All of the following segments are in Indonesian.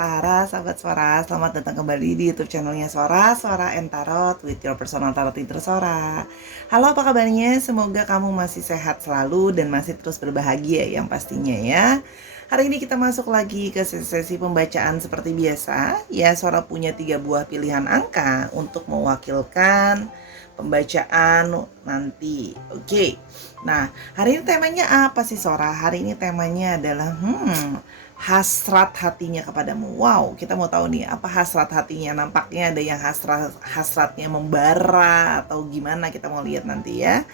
Sarah, sahabat Suara, selamat datang kembali di YouTube channelnya Suara, Suara and Tarot with your personal tarot reader Suara. Halo, apa kabarnya? Semoga kamu masih sehat selalu dan masih terus berbahagia yang pastinya ya. Hari ini kita masuk lagi ke sesi pembacaan seperti biasa. Ya, Suara punya 3 buah pilihan angka untuk mewakilkan pembacaan nanti. Oke. Nah, hari ini temanya apa sih Sora? Hari ini temanya adalah hasrat hatinya kepadamu. Wow, kita mau tahu nih apa hasrat hatinya. Nampaknya ada yang hasratnya membara atau gimana, kita mau lihat nanti ya.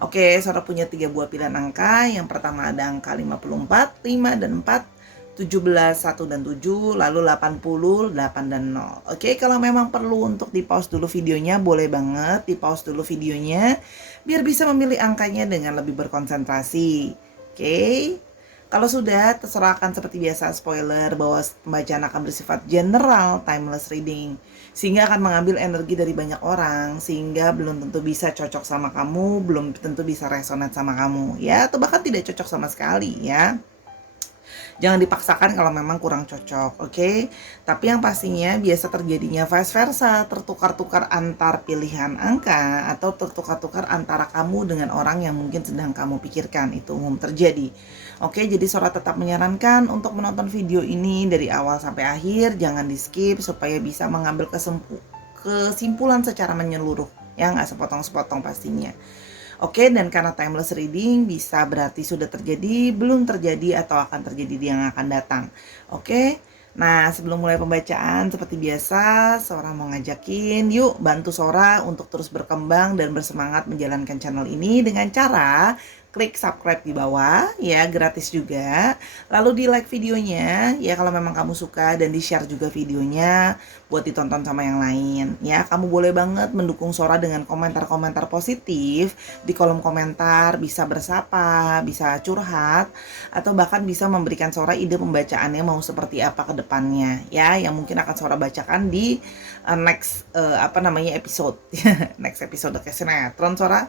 Oke, Sora punya 3 buah pilihan angka. Yang pertama ada angka 54, 5 dan 4, 17, 1 dan 7, lalu 80, 8 dan 0. Oke, kalau memang perlu untuk di pause dulu videonya, boleh banget di pause dulu videonya biar bisa memilih angkanya dengan lebih berkonsentrasi. Oke. Kalau sudah, terserah, akan seperti biasa spoiler bahwa pembacaan akan bersifat general, timeless reading, sehingga akan mengambil energi dari banyak orang, sehingga belum tentu bisa cocok sama kamu, belum tentu bisa resonate sama kamu, ya, atau bahkan tidak cocok sama sekali, ya. Jangan dipaksakan kalau memang kurang cocok, oke? Tapi yang pastinya biasa terjadinya vice versa, tertukar-tukar antar pilihan angka atau tertukar-tukar antara kamu dengan orang yang mungkin sedang kamu pikirkan, itu umum terjadi. Oke, jadi Sora tetap menyarankan untuk menonton video ini dari awal sampai akhir, jangan di skip supaya bisa mengambil kesimpulan secara menyeluruh, ya, nggak sepotong-sepotong pastinya. Oke, dan karena timeless reading bisa berarti sudah terjadi, belum terjadi, atau akan terjadi di yang akan datang. Oke, nah sebelum mulai pembacaan seperti biasa, Sora mau ngajakin yuk bantu Sora untuk terus berkembang dan bersemangat menjalankan channel ini dengan cara klik subscribe di bawah ya, gratis juga. Lalu di like videonya ya kalau memang kamu suka, dan di share juga videonya buat ditonton sama yang lain ya. Kamu boleh banget mendukung Sora dengan komentar-komentar positif di kolom komentar, bisa bersapa, bisa curhat, atau bahkan bisa memberikan Sora ide pembacaannya mau seperti apa ke depannya ya, yang mungkin akan Sora bacakan di next episode next episode ke sinetron Sora.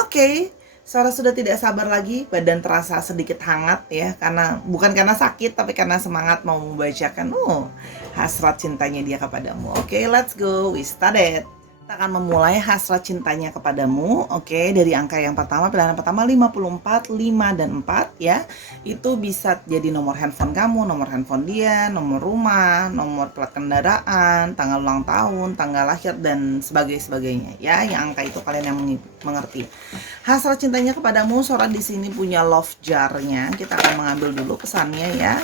Oke. Sora sudah tidak sabar lagi, badan terasa sedikit hangat ya, bukan karena sakit, tapi karena semangat mau membacakan hasrat cintanya dia kepadamu. Oke, let's go, we started. Kita akan memulai hasrat cintanya kepadamu. Oke, dari angka yang pertama, pilihan pertama 54, 5 dan 4 ya. Itu bisa jadi nomor handphone kamu, nomor handphone dia, nomor rumah, nomor plat kendaraan, tanggal ulang tahun, tanggal lahir, dan sebagainya ya. Yang angka itu kalian yang mengerti. Hasrat cintanya kepadamu, Sora di sini punya love jar-nya. Kita akan mengambil dulu pesannya ya.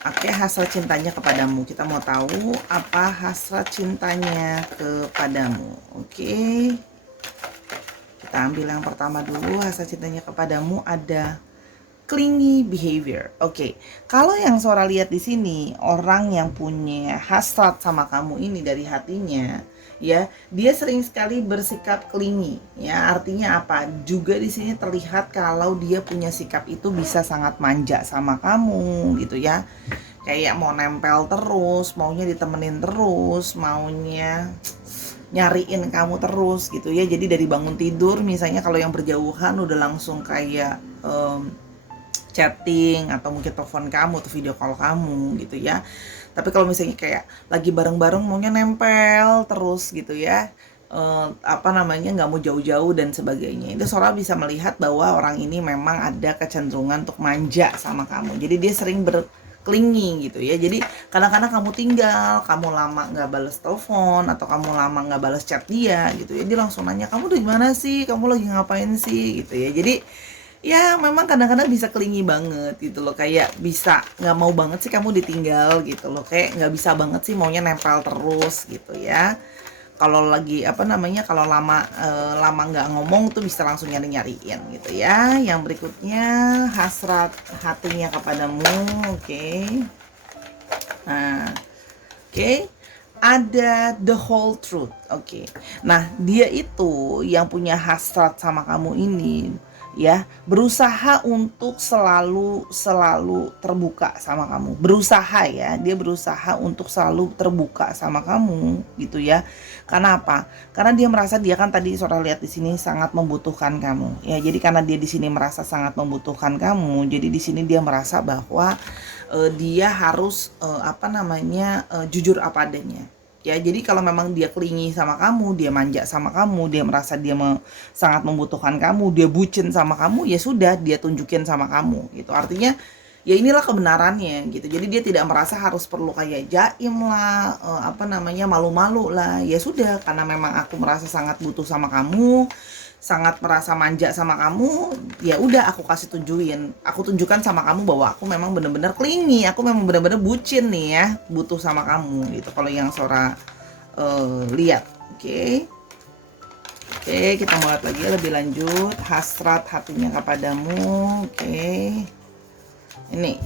Oke, hasrat cintanya kepadamu. Kita mau tahu apa hasrat cintanya kepadamu. Oke. Kita ambil yang pertama dulu. Hasrat cintanya kepadamu ada clingy behavior. Oke. Kalau yang Sora lihat di sini, orang yang punya hasrat sama kamu ini dari hatinya, ya, dia sering sekali bersikap clingy. Ya, artinya apa? Juga di sini terlihat kalau dia punya sikap itu bisa sangat manja sama kamu, gitu ya. Kayak mau nempel terus, maunya ditemenin terus, maunya nyariin kamu terus, gitu ya. Jadi dari bangun tidur, misalnya kalau yang berjauhan udah langsung kayak chatting atau mungkin telepon kamu atau video call kamu, gitu ya. Tapi kalau misalnya kayak lagi bareng-bareng maunya nempel terus, gitu ya, nggak mau jauh-jauh dan sebagainya. Itu Sora bisa melihat bahwa orang ini memang ada kecenderungan untuk manja sama kamu. Jadi dia sering berklingi, gitu ya. Jadi kadang-kadang kamu tinggal, kamu lama nggak balas telepon, atau kamu lama nggak balas chat dia, gitu ya, dia langsung nanya, kamu di mana sih, kamu lagi ngapain sih, gitu ya. Jadi ya memang kadang-kadang bisa clingy banget, gitu loh. Kayak bisa nggak mau banget sih kamu ditinggal, gitu loh. Kayak nggak bisa banget sih maunya nempel terus, gitu ya. Kalau lagi kalau lama nggak ngomong tuh bisa langsung nyariin, gitu ya. Yang berikutnya hasrat hatinya kepadamu. Oke. Nah, oke. Ada the whole truth. Oke. Nah, dia itu yang punya hasrat sama kamu ini ya, berusaha untuk selalu terbuka sama kamu. Berusaha ya, dia berusaha untuk selalu terbuka sama kamu gitu ya. Karena apa? Karena dia merasa dia kan tadi Sora lihat di sini sangat membutuhkan kamu. Ya, jadi karena dia di sini merasa sangat membutuhkan kamu, jadi di sini dia merasa bahwa dia harus jujur apa adanya. Ya, jadi kalau memang dia klingi sama kamu, dia manja sama kamu, dia merasa dia sangat membutuhkan kamu, dia bucin sama kamu, ya sudah, dia tunjukin sama kamu gitu. Artinya ya inilah kebenarannya gitu. Jadi dia tidak merasa harus perlu kayak jaim lah, malu-malu lah. Ya sudah, karena memang aku merasa sangat butuh sama kamu, sangat merasa manja sama kamu, ya udah aku kasih aku tunjukkan sama kamu bahwa aku memang benar-benar clingy, aku memang benar-benar bucin nih ya, butuh sama kamu gitu. Kalau yang Sora lihat, oke. Oke, kita mau lihat lagi lebih lanjut, hasrat hatinya kepadamu. Oke, ini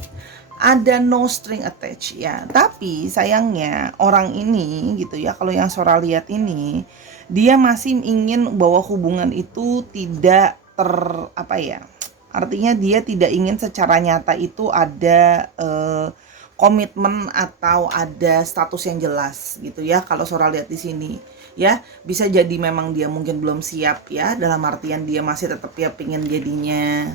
ada no string attached ya, tapi sayangnya orang ini gitu ya, kalau yang Sora lihat ini, dia masih ingin bahwa hubungan itu tidak artinya dia tidak ingin secara nyata itu ada komitmen atau ada status yang jelas gitu ya. Kalau Sora lihat di sini ya, bisa jadi memang dia mungkin belum siap ya, dalam artian dia masih tetap ya pengen jadinya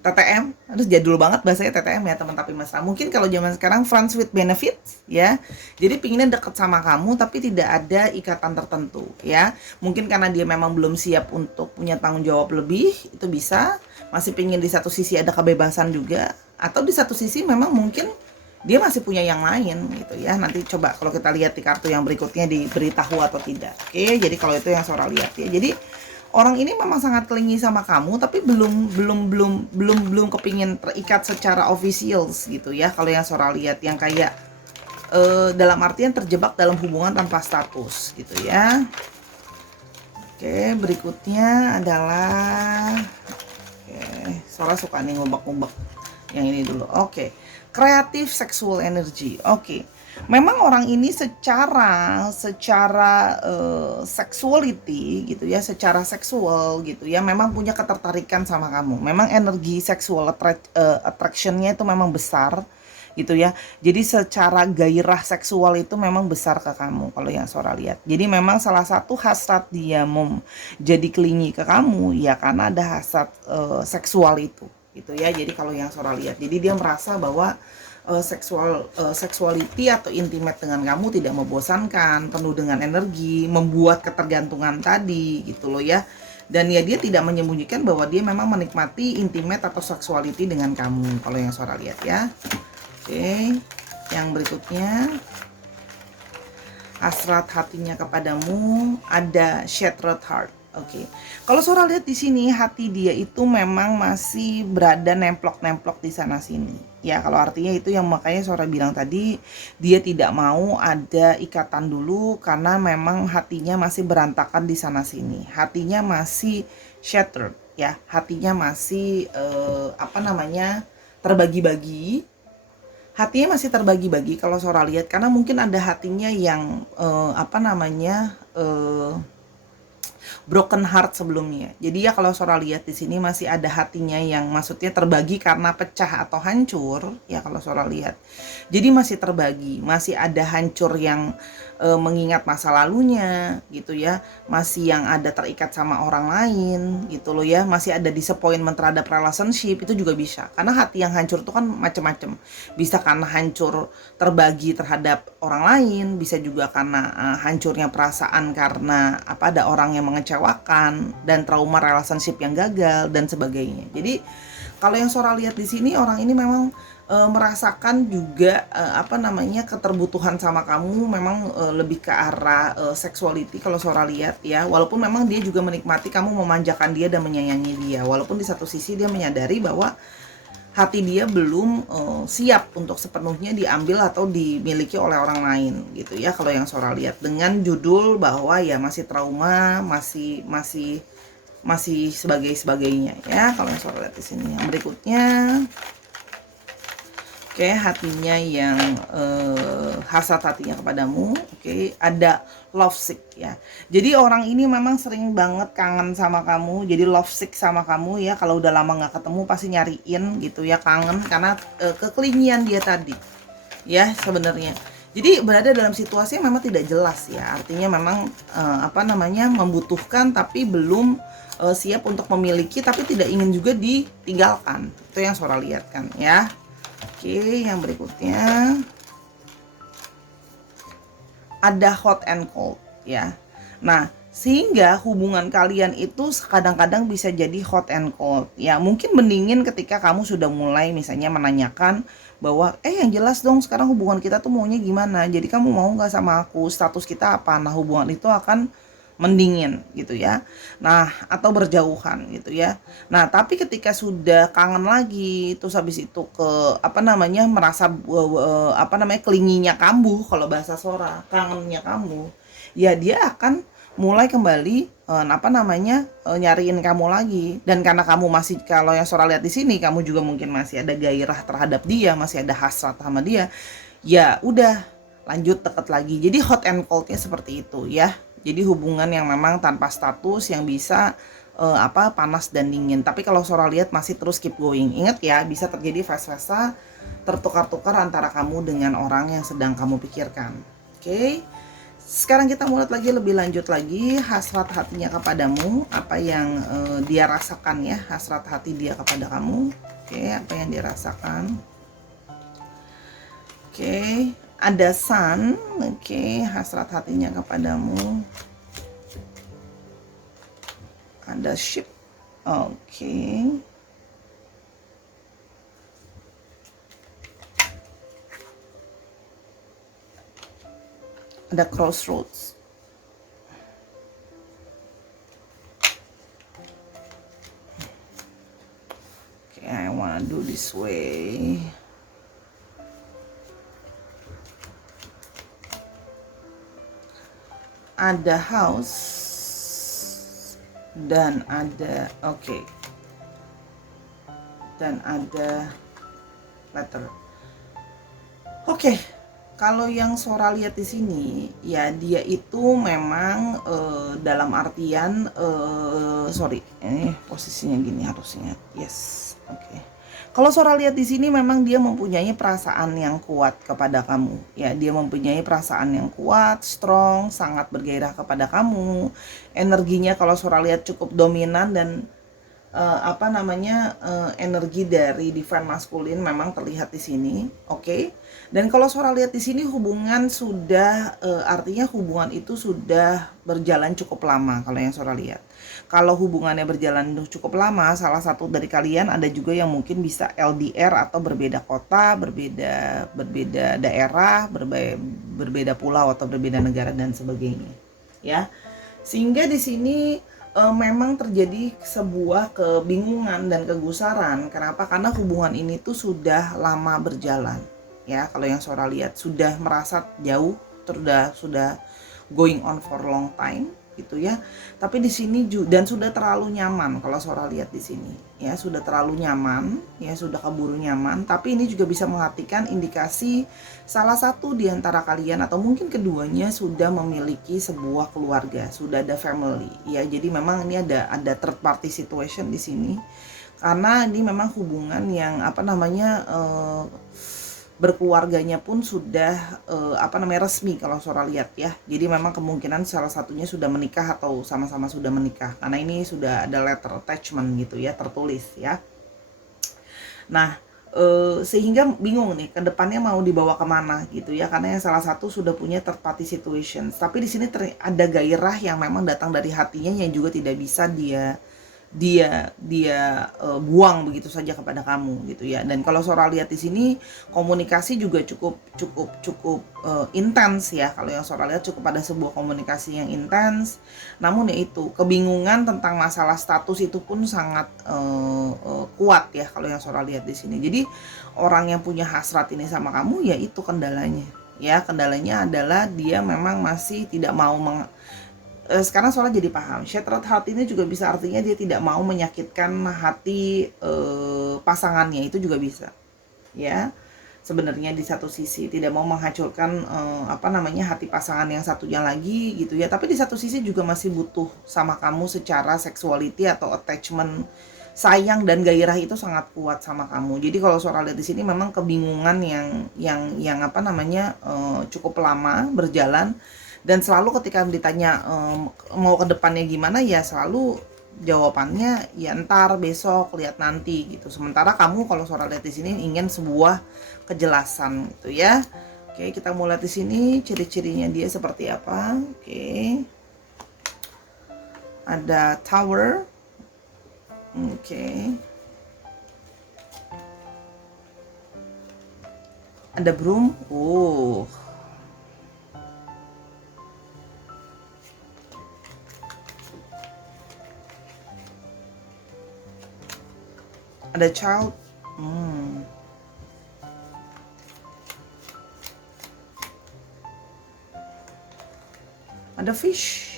TTM, harus jadul banget bahasanya TTM ya, teman tapi mesra. Mungkin kalau zaman sekarang friends with benefits ya. Jadi pinginnya deket sama kamu tapi tidak ada ikatan tertentu ya. Mungkin karena dia memang belum siap untuk punya tanggung jawab lebih, itu bisa. Masih pingin di satu sisi ada kebebasan juga, atau di satu sisi memang mungkin dia masih punya yang lain gitu ya. Nanti coba kalau kita lihat di kartu yang berikutnya diberitahu atau tidak. Oke, jadi kalau itu yang Sora lihat ya. Jadi orang ini memang sangat clingy sama kamu, tapi belum kepingin terikat secara official gitu ya. Kalau yang Sora lihat yang kayak dalam artian terjebak dalam hubungan tanpa status gitu ya. Oke, berikutnya adalah Sora suka nih ngubek-ngubek yang ini dulu. Oke, creative sexual energy. Oke, memang orang ini secara sexuality gitu ya, secara seksual gitu ya, memang punya ketertarikan sama kamu. Memang energi sexual attractionnya itu memang besar gitu ya. Jadi secara gairah seksual itu memang besar ke kamu kalau yang Sora lihat. Jadi memang salah satu hasrat dia mau jadi clingy ke kamu ya karena ada hasrat seksual itu gitu ya. Jadi kalau yang Sora lihat, jadi dia merasa bahwa sexuality atau intimate dengan kamu tidak membosankan, penuh dengan energi, membuat ketergantungan tadi gitu loh ya. Dan ya dia tidak menyembunyikan bahwa dia memang menikmati intimate atau sexuality dengan kamu kalau yang Sora lihat ya. Oke, yang berikutnya hasrat hatinya kepadamu ada shattered heart. Oke, kalau Sora lihat di sini hati dia itu memang masih berada nemplok-nemplok di sana sini. Ya, kalau artinya itu yang makanya Sora bilang tadi dia tidak mau ada ikatan dulu karena memang hatinya masih berantakan di sana sini. Hatinya masih shattered ya, hatinya masih terbagi-bagi. Hatinya masih terbagi-bagi kalau Sora lihat, karena mungkin ada hatinya yang broken heart sebelumnya. Jadi ya kalau Sora lihat di sini masih ada hatinya yang maksudnya terbagi karena pecah atau hancur ya kalau Sora lihat. Jadi masih terbagi, masih ada hancur yang mengingat masa lalunya gitu ya, masih yang ada terikat sama orang lain gitu loh ya, masih ada disappointment terhadap relationship, itu juga bisa. Karena hati yang hancur itu kan macam-macam. Bisa karena hancur terbagi terhadap orang lain, bisa juga karena hancurnya perasaan karena ada orang yang mengecewakan dan trauma relationship yang gagal dan sebagainya. Jadi kalau yang Sora lihat di sini, orang ini memang merasakan juga keterbutuhan sama kamu, memang lebih ke arah sexuality kalau Sora lihat ya. Walaupun memang dia juga menikmati kamu memanjakan dia dan menyayangi dia, walaupun di satu sisi dia menyadari bahwa hati dia belum siap untuk sepenuhnya diambil atau dimiliki oleh orang lain gitu ya. Kalau yang Sora lihat dengan judul bahwa ya masih trauma, masih sebagainya ya. Kalau yang Sora lihat di sini, yang berikutnya, Oke, hatinya yang hasrat hatinya kepadamu. Oke, ada love sick ya. Jadi orang ini memang sering banget kangen sama kamu. Jadi love sick sama kamu ya. Kalau udah lama nggak ketemu pasti nyariin gitu ya, kangen karena kekelingian dia tadi. Ya, sebenarnya. Jadi berada dalam situasi yang memang tidak jelas ya. Artinya memang membutuhkan tapi belum siap untuk memiliki, tapi tidak ingin juga ditinggalkan. Itu yang Sora lihat kan ya. Oke, yang berikutnya ada hot and cold ya. Nah, sehingga hubungan kalian itu kadang-kadang bisa jadi hot and cold ya. Mungkin mendingin ketika kamu sudah mulai misalnya menanyakan bahwa yang jelas dong sekarang hubungan kita tuh maunya gimana, jadi kamu mau nggak sama aku, status kita apa. Nah, hubungan itu akan mendingin gitu ya. Nah, atau berjauhan gitu ya. Nah, tapi ketika sudah kangen lagi, terus habis itu merasa kelinginya kambuh, kalau bahasa Sora, kangennya kambuh. Ya dia akan mulai kembali nyariin kamu lagi. Dan karena kamu masih, kalau yang Sora lihat di sini, kamu juga mungkin masih ada gairah terhadap dia, masih ada hasrat sama dia. Ya udah, lanjut deket lagi. Jadi hot and coldnya seperti itu ya. Jadi hubungan yang memang tanpa status, yang bisa panas dan dingin. Tapi kalau Sora lihat masih terus keep going. Ingat ya, bisa terjadi fase-fase tertukar-tukar antara kamu dengan orang yang sedang kamu pikirkan. Oke. Sekarang kita mulai lagi lebih lanjut lagi hasrat hatinya kepadamu, apa yang dia rasakan ya, hasrat hati dia kepada kamu. Oke, apa yang dia rasakan. Oke, ada sun. Oke, hasrat hatinya kepadamu. Ada ship. Oke. Ada crossroads. Okay, I wanna do this way. Ada house dan ada dan ada letter. Oke. Kalau yang Sora lihat di sini ya, dia itu memang dalam artian ini posisinya gini harusnya. Yes. Oke. Kalau Sora lihat di sini memang dia mempunyai perasaan yang kuat kepada kamu. Ya, dia mempunyai perasaan yang kuat, strong, sangat bergairah kepada kamu. Energinya kalau Sora lihat cukup dominan dan energi dari divine maskulin memang terlihat di sini. Oke. Dan kalau Sora lihat di sini hubungan sudah artinya hubungan itu sudah berjalan cukup lama kalau yang Sora lihat. Kalau hubungannya berjalan cukup lama, salah satu dari kalian ada juga yang mungkin bisa LDR atau berbeda kota, berbeda daerah, berbeda pulau atau berbeda negara dan sebagainya. Ya. Sehingga di sini memang terjadi sebuah kebingungan dan kegusaran. Kenapa? Karena hubungan ini tuh sudah lama berjalan. Ya, kalau yang Sora lihat sudah merasa jauh, sudah going on for long time gitu ya. Tapi di sini dan sudah terlalu nyaman kalau Sora lihat di sini. Ya, sudah terlalu nyaman, ya sudah keburu nyaman, tapi ini juga bisa mengartikan indikasi salah satu di antara kalian atau mungkin keduanya sudah memiliki sebuah keluarga, sudah ada family. Ya, jadi memang ini ada third party situation di sini. Karena ini memang hubungan yang berkeluarganya pun sudah resmi kalau Sora lihat ya. Jadi memang kemungkinan salah satunya sudah menikah atau sama-sama sudah menikah. Karena ini sudah ada letter attachment gitu ya, tertulis ya. Nah, sehingga bingung nih ke depannya mau dibawa kemana gitu ya, karena yang salah satu sudah punya third party situation. Tapi di sini ada gairah yang memang datang dari hatinya yang juga tidak bisa dia buang begitu saja kepada kamu gitu ya. Dan kalau Sora lihat di sini komunikasi juga cukup intens ya. Kalau yang Sora lihat cukup ada sebuah komunikasi yang intens. Namun ya itu kebingungan tentang masalah status itu pun sangat kuat ya kalau yang Sora lihat di sini. Jadi orang yang punya hasrat ini sama kamu ya itu kendalanya. Ya, kendalanya adalah dia memang masih tidak mau sekarang Sora jadi paham, shattered heart ini juga bisa artinya dia tidak mau menyakitkan hati pasangannya, itu juga bisa ya. sebenarnya di satu sisi tidak mau menghancurkan hati pasangan yang satunya lagi gitu ya, tapi di satu sisi juga masih butuh sama kamu secara sexuality atau attachment, sayang dan gairah itu sangat kuat sama kamu. Jadi kalau suara lihat di sini memang kebingungan yang cukup lama berjalan, dan selalu ketika ditanya mau ke depannya gimana, ya selalu jawabannya ya entar, besok, lihat nanti gitu. Sementara kamu kalau suara lihat di sini ingin sebuah kejelasan gitu ya. Oke, kita mulai di sini ciri-cirinya dia seperti apa. Oke. Ada Tower. Oke. Ada Broom. Ada Child. Ada Fish.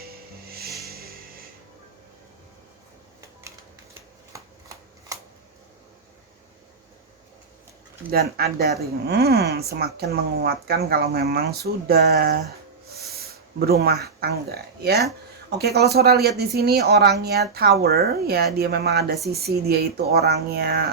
Dan ada Ring. Semakin menguatkan kalau memang sudah berumah tangga ya. Oke, kalau Sora lihat di sini orangnya Tower ya, dia memang ada sisi dia itu orangnya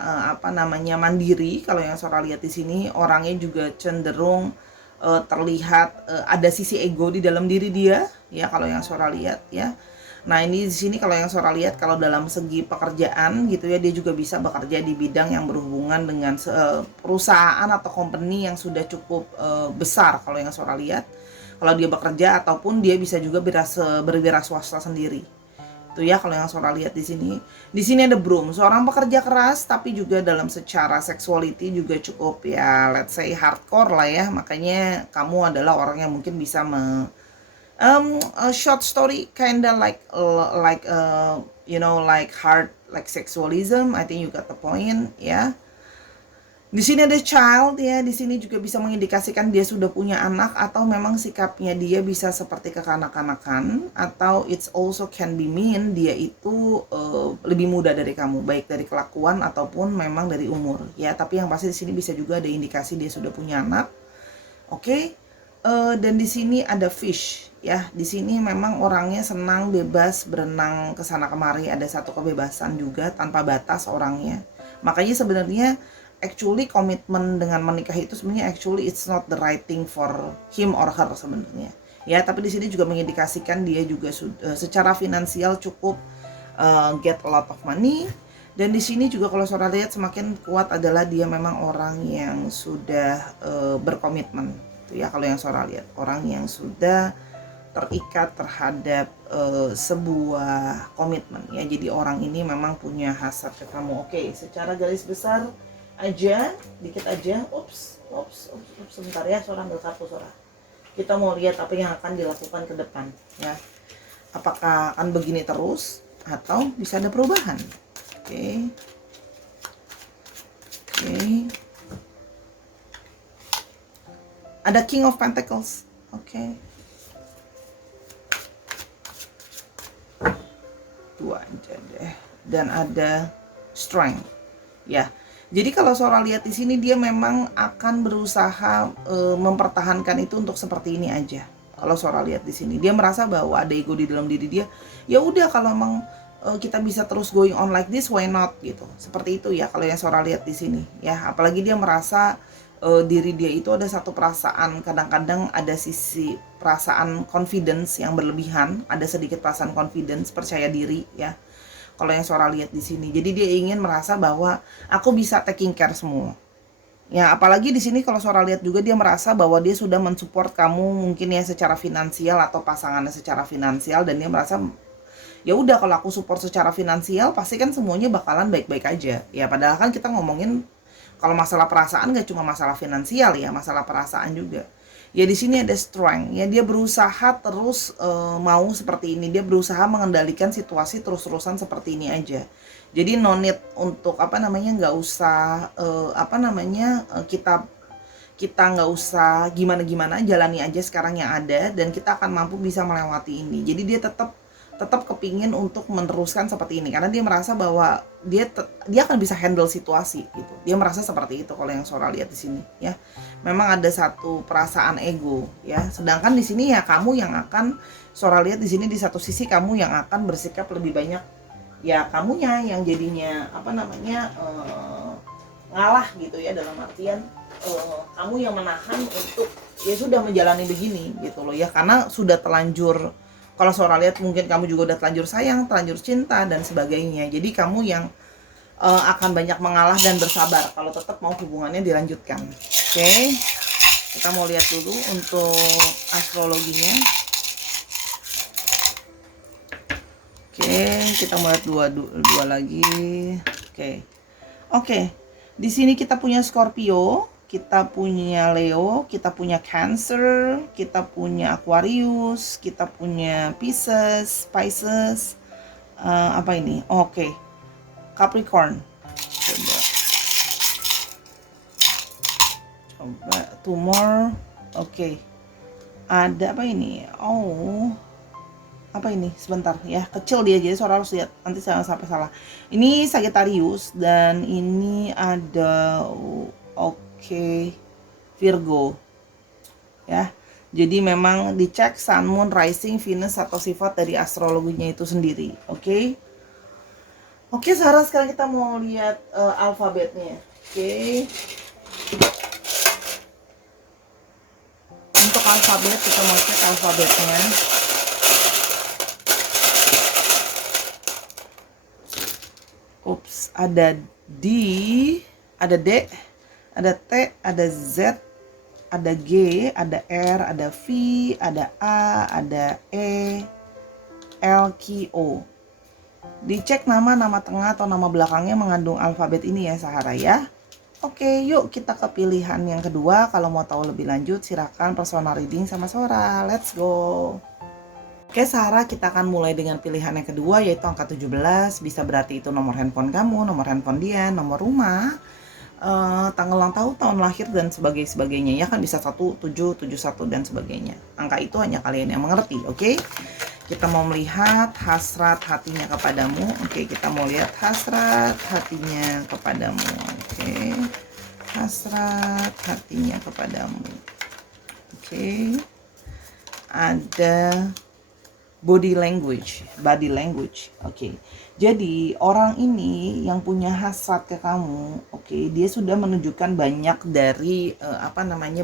mandiri. Kalau yang Sora lihat di sini orangnya juga cenderung terlihat ada sisi ego di dalam diri dia ya, kalau yang Sora lihat ya. Nah, ini di sini kalau yang Sora lihat, kalau dalam segi pekerjaan gitu ya, dia juga bisa bekerja di bidang yang berhubungan dengan perusahaan atau company yang sudah cukup besar kalau yang Sora lihat. Kalau dia bekerja ataupun dia bisa juga berwira swasta sendiri. Itu ya kalau yang Sora lihat di sini. Di sini ada Broom, seorang pekerja keras tapi juga dalam secara sexuality juga cukup ya, let's say hardcore lah ya. Makanya kamu adalah orang yang mungkin bisa a short story kinda like like hard like sexualism. I think you got the point ya. Di sini ada Child ya, di sini juga bisa mengindikasikan dia sudah punya anak, atau memang sikapnya dia bisa seperti kekanak-kanakan, atau it's also can be mean dia itu lebih muda dari kamu, baik dari kelakuan ataupun memang dari umur ya. Tapi yang pasti di sini bisa juga ada indikasi dia sudah punya anak. Oke. Dan di sini ada Fish ya. Di sini memang orangnya senang bebas berenang ke sana kemari, ada satu kebebasan juga tanpa batas orangnya. Makanya sebenarnya actually komitmen dengan menikah itu sebenarnya actually it's not the right thing for him or her sebenarnya ya. Tapi di sini juga mengindikasikan dia juga secara finansial cukup get a lot of money. Dan di sini juga kalau Sora lihat semakin kuat adalah dia memang orang yang sudah berkomitmen itu ya. Kalau yang Sora lihat orang yang sudah terikat terhadap sebuah komitmen ya. Jadi orang ini memang punya hasrat ke kamu. Oke, secara garis besar aja, dikit aja. Ups, sebentar ya, Sora ambil kartu Sora. Kita mau lihat apa yang akan dilakukan ke depan ya. Apakah akan begini terus atau bisa ada perubahan? Oke. Ada King of Pentacles. Oke. Dua aja deh. Dan ada Strength. Ya. Jadi kalau Sora lihat di sini dia memang akan berusaha mempertahankan itu untuk seperti ini aja. Kalau Sora lihat di sini dia merasa bahwa ada ego di dalam diri dia. Ya udah, kalau memang kita bisa terus going on like this, why not gitu. Seperti itu ya kalau yang Sora lihat di sini ya. Apalagi dia merasa diri dia itu ada satu perasaan, kadang-kadang ada sisi perasaan confidence yang berlebihan, ada sedikit perasaan confidence, percaya diri ya. Kalau yang Sora lihat di sini, jadi dia ingin merasa bahwa aku bisa taking care semua. Ya, apalagi di sini kalau Sora lihat juga dia merasa bahwa dia sudah mensupport kamu mungkin ya secara finansial atau pasangannya secara finansial, dan dia merasa ya udah, kalau aku support secara finansial pasti kan semuanya bakalan baik-baik aja. Ya padahal kan kita ngomongin kalau masalah perasaan gak cuma masalah finansial ya, masalah perasaan juga. Ya di sini ada Strength ya, dia berusaha terus mau seperti ini, dia berusaha mengendalikan situasi terus-terusan seperti ini aja. Jadi no need untuk nggak usah kita nggak usah gimana-gimana, jalani aja sekarang yang ada dan kita akan mampu bisa melewati ini. Jadi dia tetap tetap kepingin untuk meneruskan seperti ini karena dia merasa bahwa dia akan bisa handle situasi gitu. Dia merasa seperti itu kalau yang Sora lihat di sini ya. Memang ada satu perasaan ego ya. Sedangkan di sini ya kamu yang akan Sora lihat di sini, di satu sisi kamu yang akan bersikap lebih banyak ya, kamunya yang jadinya ngalah gitu ya, dalam artian kamu yang menahan untuk ya sudah menjalani begini gitu loh ya, karena sudah terlanjur. Kalau Sora lihat mungkin kamu juga udah terlanjur sayang, terlanjur cinta dan sebagainya. Jadi kamu yang akan banyak mengalah dan bersabar kalau tetap mau hubungannya dilanjutkan. Oke, kita mau lihat dulu untuk astrologinya. Oke, kita mau lihat dua lagi. Oke. Di sini kita punya Scorpio, kita punya Leo, kita punya Cancer, kita punya Aquarius, kita punya Pisces, apa ini? Oke. Capricorn. Coba tumor. Oke. Ada apa ini? Oh. Apa ini? Sebentar ya, kecil dia jadi Sora harus lihat, nanti jangan sampai salah. Ini Sagittarius dan ini ada Virgo ya. Jadi memang dicek Sun, Moon, Rising, Venus atau sifat dari astrologinya itu sendiri. Oke, sekarang kita mau lihat alfabetnya. Untuk alfabet kita mau cek alfabetnya. Ada D, ada D, ada T, ada Z, ada G, ada R, ada V, ada A, ada E, L, Q, O. Dicek nama tengah atau nama belakangnya mengandung alfabet ini ya Sahara ya. Oke, yuk kita ke pilihan yang kedua. Kalau mau tahu lebih lanjut silakan personal reading sama Sora. Let's go. Oke Sarah, kita akan mulai dengan pilihan yang kedua yaitu angka 17. Bisa berarti itu nomor handphone kamu, nomor handphone dia, nomor rumah, tanggal ulang tahun, tahun lahir dan sebagainya ya kan, bisa 1771 dan sebagainya. Angka itu hanya kalian yang mengerti. Oke, kita mau melihat hasrat hatinya kepadamu. Oke, kita mau lihat hasrat hatinya kepadamu. Oke, hasrat hatinya kepadamu. Oke, ada body language. Oke. Jadi orang ini yang punya hasrat ke kamu, dia sudah menunjukkan banyak dari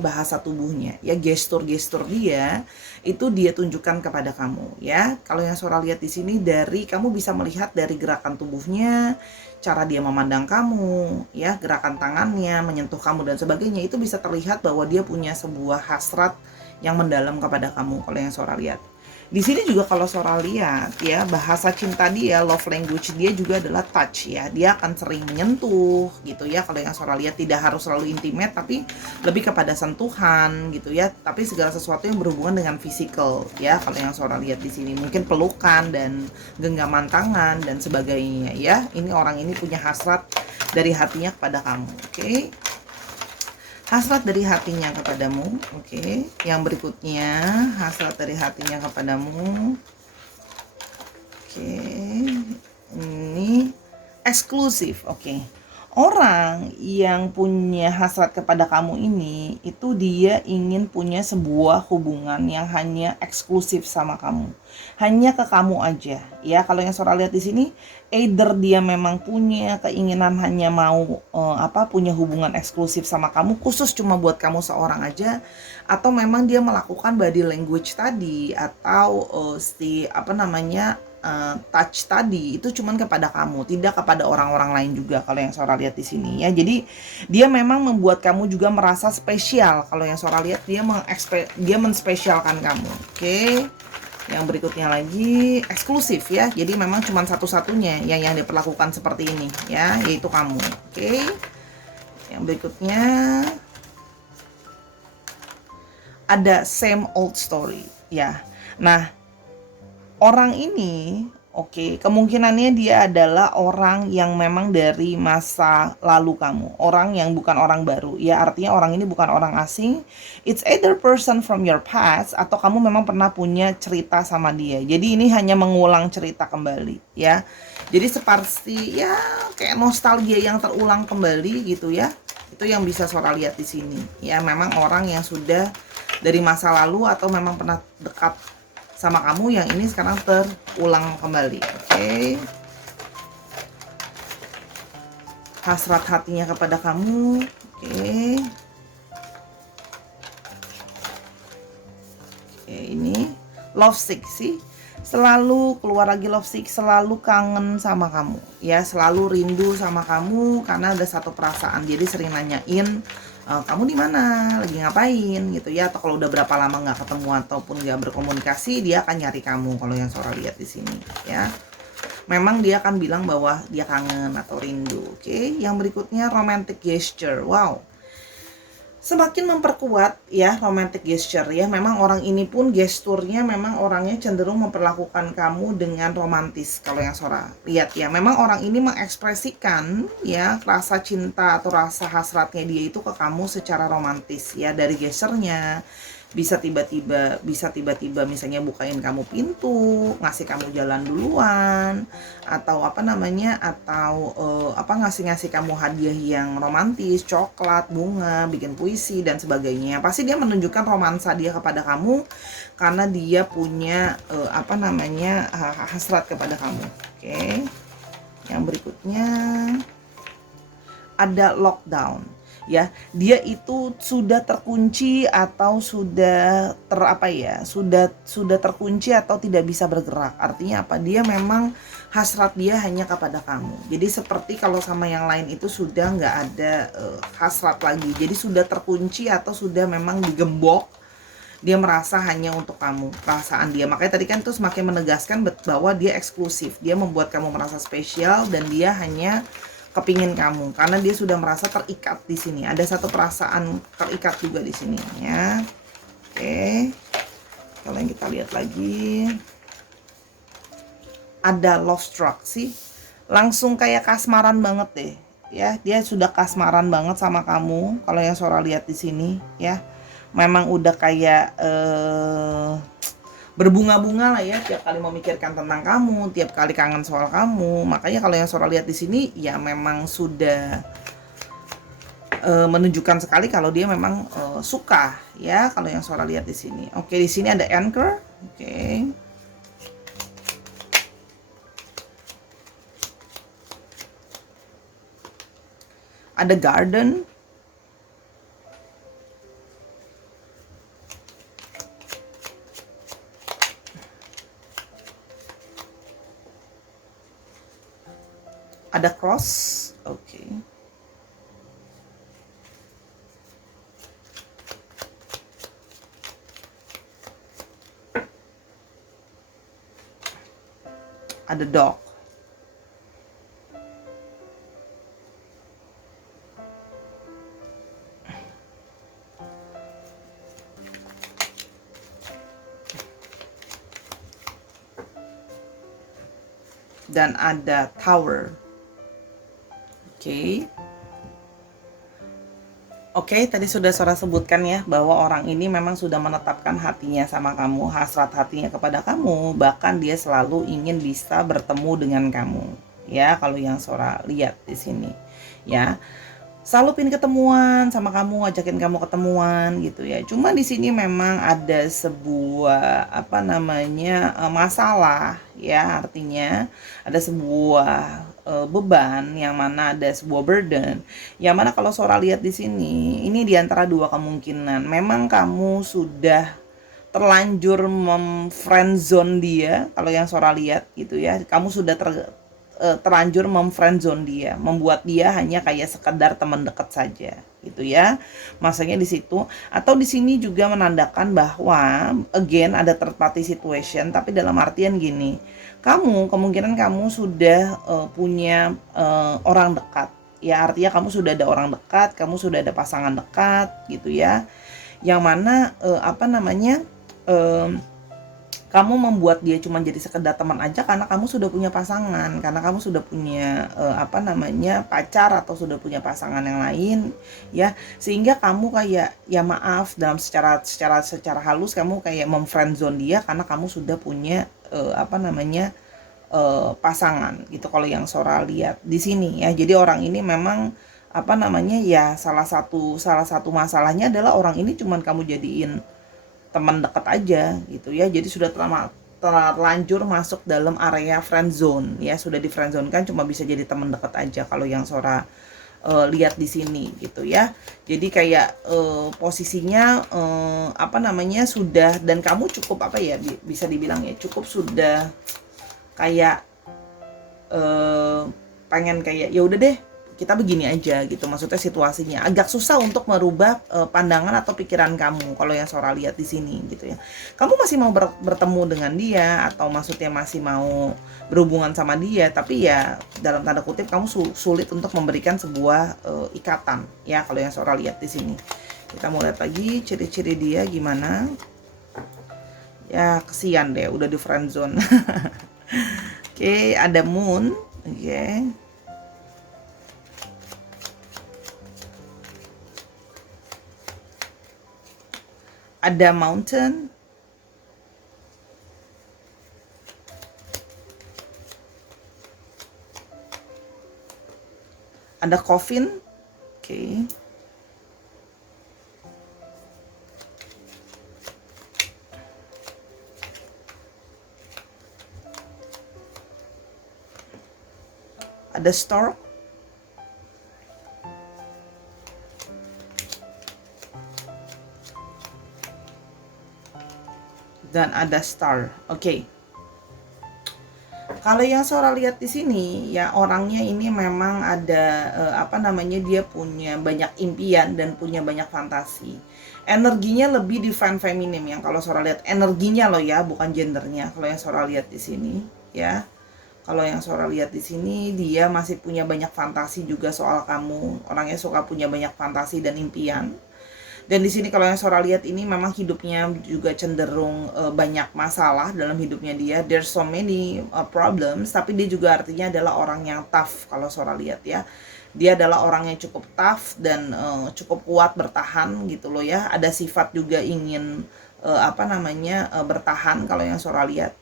bahasa tubuhnya. Ya, gestur-gestur dia itu dia tunjukkan kepada kamu, ya. Kalau yang Sora lihat di sini, dari kamu bisa melihat dari gerakan tubuhnya, cara dia memandang kamu, ya, gerakan tangannya menyentuh kamu dan sebagainya, itu bisa terlihat bahwa dia punya sebuah hasrat yang mendalam kepada kamu kalau yang Sora lihat. Di sini juga kalau Sora lihat ya, bahasa cinta dia, love language dia juga adalah touch ya. Dia akan sering menyentuh gitu ya. Kalau yang Sora lihat tidak harus selalu intimate, tapi lebih kepada sentuhan gitu ya. Tapi segala sesuatu yang berhubungan dengan physical ya. Kalau yang Sora lihat di sini mungkin pelukan dan genggaman tangan dan sebagainya ya. Ini orang ini punya hasrat dari hatinya kepada kamu. Oke. Hasrat dari hatinya kepadamu. Oke. Yang berikutnya, hasrat dari hatinya kepadamu. Oke. Ini eksklusif. Oke. Orang yang punya hasrat kepada kamu ini, itu dia ingin punya sebuah hubungan yang hanya eksklusif sama kamu. Hanya ke kamu aja. Ya, kalau yang Sora lihat di sini, either dia memang punya keinginan hanya mau punya hubungan eksklusif sama kamu, khusus cuma buat kamu seorang aja, atau memang dia melakukan body language tadi, atau touch tadi itu cuman kepada kamu, tidak kepada orang-orang lain juga kalau yang Sora lihat di sini ya. Jadi dia memang membuat kamu juga merasa spesial. Kalau yang Sora lihat, dia menspesialkan kamu. Oke. Yang berikutnya lagi eksklusif ya. Jadi memang cuman satu-satunya yang diperlakukan seperti ini ya, yaitu kamu. Oke. Yang berikutnya ada same old story ya. Nah, orang ini Oke, kemungkinannya dia adalah orang yang memang dari masa lalu kamu, orang yang bukan orang baru. Ya, artinya orang ini bukan orang asing. It's either person from your past atau kamu memang pernah punya cerita sama dia. Jadi ini hanya mengulang cerita kembali, ya. Jadi seperti ya kayak nostalgia yang terulang kembali gitu ya. Itu yang bisa Sora lihat di sini. Ya, memang orang yang sudah dari masa lalu atau memang pernah dekat sama kamu yang ini sekarang terulang kembali. Oke. Hasrat hatinya kepada kamu. Oke. Oke, ini love sick sih. Selalu keluar lagi love sick, selalu kangen sama kamu. Ya, selalu rindu sama kamu karena ada satu perasaan. Jadi sering nanyain kamu di mana, lagi ngapain gitu ya, atau kalau udah berapa lama nggak ketemu ataupun nggak berkomunikasi, dia akan nyari kamu kalau yang Sora lihat di sini ya. Memang dia akan bilang bahwa dia kangen atau rindu. Oke, yang berikutnya romantic gesture. Wow, semakin memperkuat ya romantic gesture ya. Memang orang ini pun gesturnya memang orangnya cenderung memperlakukan kamu dengan romantis kalau yang Sora lihat ya. Memang orang ini mengekspresikan ya rasa cinta atau rasa hasratnya dia itu ke kamu secara romantis ya, dari gesturnya. Bisa tiba-tiba misalnya bukain kamu pintu, ngasih kamu jalan duluan, atau ngasih kamu hadiah yang romantis, coklat, bunga, bikin puisi dan sebagainya. Pasti dia menunjukkan romansa dia kepada kamu karena dia punya hasrat kepada kamu. Oke. Yang berikutnya ada lockdown. Ya, dia itu sudah terkunci atau sudah sudah terkunci atau tidak bisa bergerak. Artinya apa? Dia memang hasrat dia hanya kepada kamu. Jadi seperti kalau sama yang lain itu sudah nggak ada hasrat lagi. Jadi sudah terkunci atau sudah memang digembok. Dia merasa hanya untuk kamu, perasaan dia. Makanya tadi kan tuh semakin menegaskan bahwa dia eksklusif. Dia membuat kamu merasa spesial dan dia hanya kepingin kamu karena dia sudah merasa terikat di sini. Ada satu perasaan terikat juga di sini ya. Oke. Kalau yang kita lihat lagi ada love struck sih. Langsung kayak kasmaran banget deh. Ya, dia sudah kasmaran banget sama kamu kalau yang Sora lihat di sini ya. Memang udah kayak berbunga-bunga lah ya, tiap kali memikirkan tentang kamu, tiap kali kangen soal kamu. Makanya kalau yang Sora lihat di sini ya memang sudah menunjukkan sekali kalau dia memang suka ya kalau yang Sora lihat di sini. Oke, di sini ada anchor. Oke. Ada garden. Ada cross. Oke. Ada dog. Dan ada tower. Oke. Oke, tadi sudah Sora sebutkan ya bahwa orang ini memang sudah menetapkan hatinya sama kamu, hasrat hatinya kepada kamu, bahkan dia selalu ingin bisa bertemu dengan kamu. Ya, kalau yang Sora lihat di sini. Ya. Selalu pin ketemuan sama kamu, ngajakin kamu ketemuan gitu ya. Cuma di sini memang ada sebuah masalah ya, artinya ada sebuah beban yang mana ada sebuah burden. Yang mana kalau Sora lihat di sini, ini diantara dua kemungkinan. Memang kamu sudah terlanjur memfriendzone dia kalau yang Sora lihat gitu ya. Kamu sudah terlanjur memfriendzone dia, membuat dia hanya kayak sekedar teman dekat saja gitu ya. Masanya di situ, atau di sini juga menandakan bahwa again ada third party situation, tapi dalam artian gini, kemungkinan kamu sudah punya orang dekat ya, artinya kamu sudah ada orang dekat, kamu sudah ada pasangan dekat gitu ya, yang mana kamu membuat dia cuma jadi sekedar teman aja karena kamu sudah punya pasangan, karena kamu sudah punya apa namanya, pacar atau sudah punya pasangan yang lain ya, sehingga kamu kayak ya maaf dalam secara halus kamu kayak memfriendzone dia karena kamu sudah punya apa namanya, pasangan gitu kalau yang Sora lihat di sini ya. Jadi orang ini memang apa namanya ya, salah satu masalahnya adalah orang ini cuman kamu jadiin teman dekat aja gitu ya. Jadi sudah terlanjur masuk dalam area friend zone ya, sudah di friend zone kan cuma bisa jadi teman dekat aja kalau yang Sora lihat di sini gitu ya. Jadi kayak posisinya apa namanya, sudah, dan kamu cukup apa ya, bisa dibilang ya cukup sudah kayak pengen kayak ya udah deh kita begini aja gitu, maksudnya situasinya agak susah untuk merubah pandangan atau pikiran kamu kalau yang Sora lihat di sini gitu ya. Kamu masih mau bertemu dengan dia atau maksudnya masih mau berhubungan sama dia, tapi ya dalam tanda kutip kamu sulit untuk memberikan sebuah ikatan ya kalau yang Sora lihat di sini. Kita mau lihat lagi ciri-ciri dia gimana. Ya kesian deh udah di friend zone. Oke, ada moon. Oke. Ada mountain. Ada coffin. Oke. Ada stork. Dan ada star. Oke. Kalau yang Sora lihat di sini ya, orangnya ini memang ada apa namanya, dia punya banyak impian dan punya banyak fantasi. Energinya lebih divine feminim yang kalau Sora lihat, energinya loh ya, bukan gendernya. Kalau yang Sora lihat di sini ya. Kalau yang Sora lihat di sini, dia masih punya banyak fantasi juga soal kamu. Orangnya suka punya banyak fantasi dan impian. Dan di sini kalau yang Sora lihat ini memang hidupnya juga cenderung banyak masalah dalam hidupnya dia. There's so many problems, tapi dia juga artinya adalah orang yang tough kalau Sora lihat ya. Dia adalah orang yang cukup tough dan cukup kuat bertahan gitu loh ya. Ada sifat juga ingin apa namanya, bertahan kalau yang Sora lihat.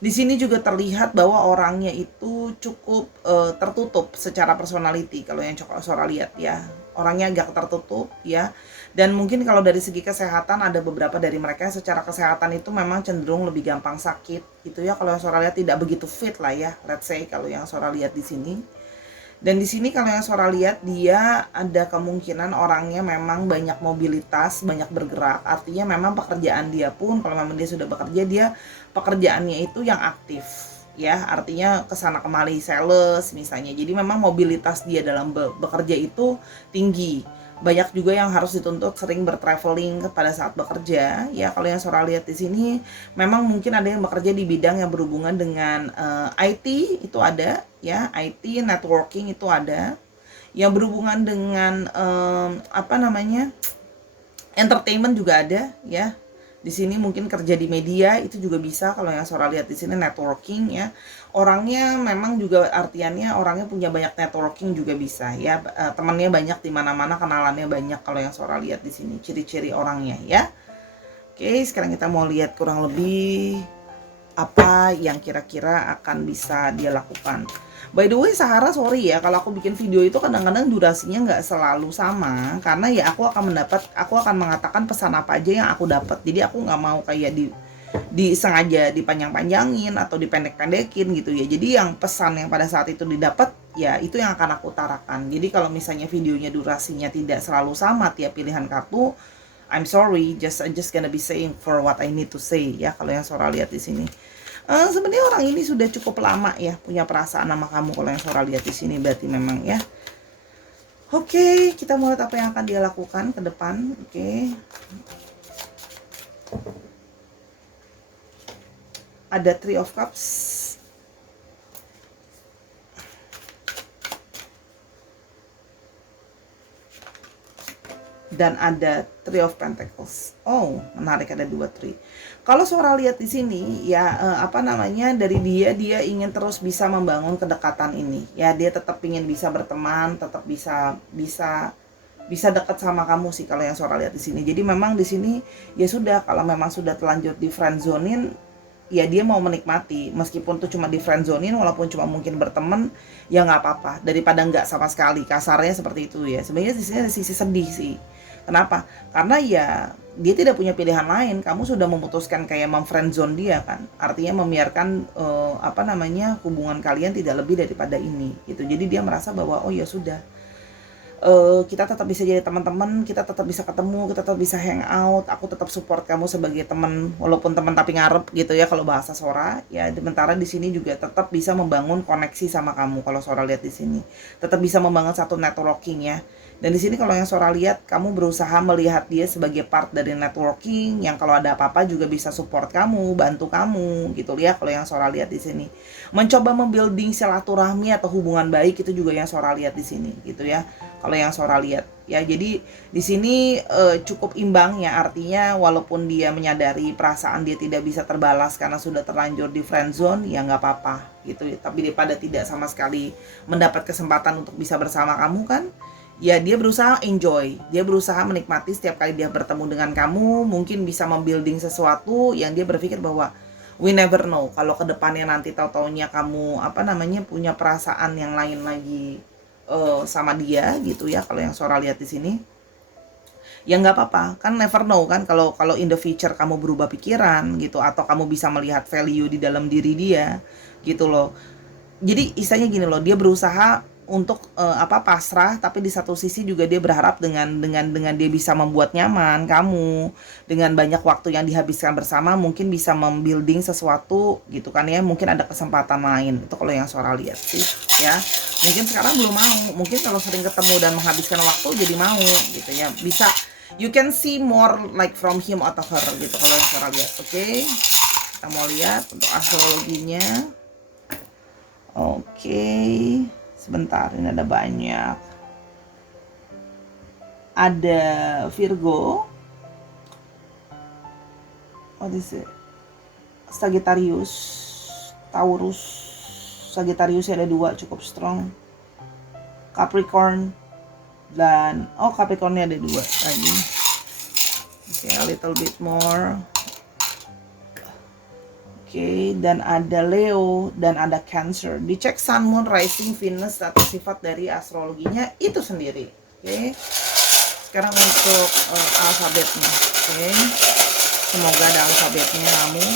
Di sini juga terlihat bahwa orangnya itu cukup tertutup secara personality kalau yang Sora lihat ya. Orangnya agak tertutup ya. Dan mungkin kalau dari segi kesehatan ada beberapa dari mereka secara kesehatan itu memang cenderung lebih gampang sakit gitu ya. Kalau yang Sora lihat tidak begitu fit lah ya, let's say kalau yang Sora lihat di sini. Dan di sini kalau yang Sora lihat, dia ada kemungkinan orangnya memang banyak mobilitas, banyak bergerak. Artinya memang pekerjaan dia pun kalau memang dia sudah bekerja, dia pekerjaannya itu yang aktif ya. Artinya kesana kemari sales misalnya. Jadi memang mobilitas dia dalam bekerja itu tinggi. Banyak juga yang harus dituntut sering bertraveling pada saat bekerja ya. Kalau yang Sora lihat di sini memang mungkin ada yang bekerja di bidang yang berhubungan dengan IT itu ada ya, IT networking itu ada, yang berhubungan dengan apa namanya, entertainment juga ada ya. Di sini mungkin kerja di media itu juga bisa kalau yang Sora lihat di sini, networking ya. Orangnya memang juga artiannya orangnya punya banyak networking juga bisa ya. Temannya banyak di mana-mana, kenalannya banyak kalau yang Sora lihat di sini ciri-ciri orangnya ya. Oke, sekarang kita mau lihat kurang lebih apa yang kira-kira akan bisa dia lakukan. By the way, Sahara sorry ya kalau aku bikin video itu kadang-kadang durasinya nggak selalu sama, karena ya aku akan mengatakan pesan apa aja yang aku dapat. Jadi aku nggak mau kayak disengaja dipanjang-panjangin atau dipendek-pendekin gitu ya. Jadi yang pesan yang pada saat itu didapat ya itu yang akan aku utarakan. Jadi kalau misalnya videonya durasinya tidak selalu sama tiap pilihan kartu, I'm sorry, just gonna be saying for what I need to say ya. Kalau yang Sora lihat di sini, sebenarnya orang ini sudah cukup lama ya punya perasaan sama kamu. Kalau yang Sora lihat di sini berarti memang ya. Oke, kita mau lihat apa yang akan dia lakukan ke depan. Oke. Ada Three of Cups. dan ada Three of Pentacles. Oh, menarik, ada 2 tree. Kalau Sora lihat di sini ya, dari dia ingin terus bisa membangun kedekatan ini. Ya, dia tetap ingin bisa berteman, tetap bisa dekat sama kamu sih kalau yang Sora lihat di sini. Jadi memang di sini ya sudah, kalau memang sudah terlanjur di friendzonin, ya dia mau menikmati meskipun tuh cuma di friendzonin, walaupun cuma mungkin berteman, ya nggak apa-apa daripada nggak sama sekali, kasarnya seperti itu ya. Sebenarnya di sini ada sisi sedih sih. Kenapa? Karena ya dia tidak punya pilihan lain. Kamu sudah memutuskan kayak memfriendzone dia kan, artinya membiarkan hubungan kalian tidak lebih daripada ini gitu. Jadi dia merasa bahwa oh ya sudah, kita tetap bisa jadi teman-teman, kita tetap bisa ketemu, kita tetap bisa hang out, aku tetap support kamu sebagai teman, walaupun teman tapi ngarep gitu ya kalau bahasa Sora. Ya, sementara di sini juga tetap bisa membangun koneksi sama kamu kalau Sora lihat di sini. Tetap bisa membangun satu networking ya. Dan di sini kalau yang Sora lihat, kamu berusaha melihat dia sebagai part dari networking yang kalau ada apa-apa juga bisa support kamu, bantu kamu gitu ya. Kalau yang Sora lihat di sini, mencoba membuilding silaturahmi atau hubungan baik, itu juga yang Sora lihat di sini gitu ya. Kalau yang Sora lihat ya, jadi di sini cukup imbang ya, artinya walaupun dia menyadari perasaan dia tidak bisa terbalas karena sudah terlanjur di friend zone, ya nggak apa-apa gitu ya. Tapi daripada tidak sama sekali mendapat kesempatan untuk bisa bersama kamu kan, ya dia berusaha enjoy, dia berusaha menikmati setiap kali dia bertemu dengan kamu, mungkin bisa membuilding sesuatu yang dia berpikir bahwa we never know kalau kedepannya nanti tahu-taunya kamu punya perasaan yang lain lagi sama dia gitu ya. Kalau yang Sora lihat di sini, ya nggak apa-apa kan, never know kan, kalau in the future kamu berubah pikiran gitu, atau kamu bisa melihat value di dalam diri dia gitu loh. Jadi istilahnya gini loh, dia berusaha untuk pasrah, tapi di satu sisi juga dia berharap dengan dia bisa membuat nyaman kamu, dengan banyak waktu yang dihabiskan bersama, mungkin bisa membuilding sesuatu gitu kan ya. Mungkin ada kesempatan lain, itu kalau yang Sora lihat sih ya. Mungkin sekarang belum mau, mungkin kalau sering ketemu dan menghabiskan waktu jadi mau gitu ya. Bisa, you can see more like from him atau her gitu kalau yang Sora lihat. Oke, kita mau lihat untuk astrologinya. Oke, sebentar, ini ada banyak. Ada Virgo, what is it? Sagittarius, Taurus. Sagittarius ada 2, cukup strong. Capricorn dan Capricornnya ada 2 lagi. Oke, a little bit more. Oke, dan ada Leo dan ada Cancer. Dicek Sun, Moon, Rising, Venus atau sifat dari astrologinya itu sendiri. Oke, sekarang untuk alfabetnya. Oke, semoga ada alfabetnya kamu.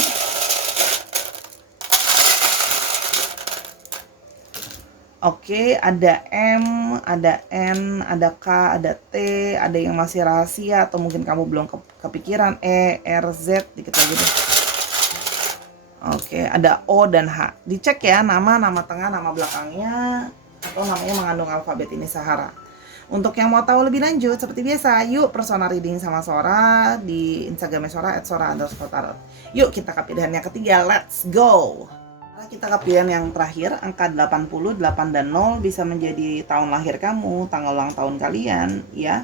Oke, ada M, ada N, ada K, ada T, ada yang masih rahasia atau mungkin kamu belum kepikiran. E, R, Z, dikit lagi deh. Oke, ada O dan H. Dicek ya, nama tengah, nama belakangnya, atau namanya mengandung alfabet ini Sahara. Untuk yang mau tahu lebih lanjut, seperti biasa, yuk personal reading sama Sora di Instagram Sora @sora_tarot. Yuk kita ke pilihan yang ketiga, let's go. Kita ke pilihan yang terakhir, angka 80, 8 dan 0 bisa menjadi tahun lahir kamu, tanggal ulang tahun kalian ya,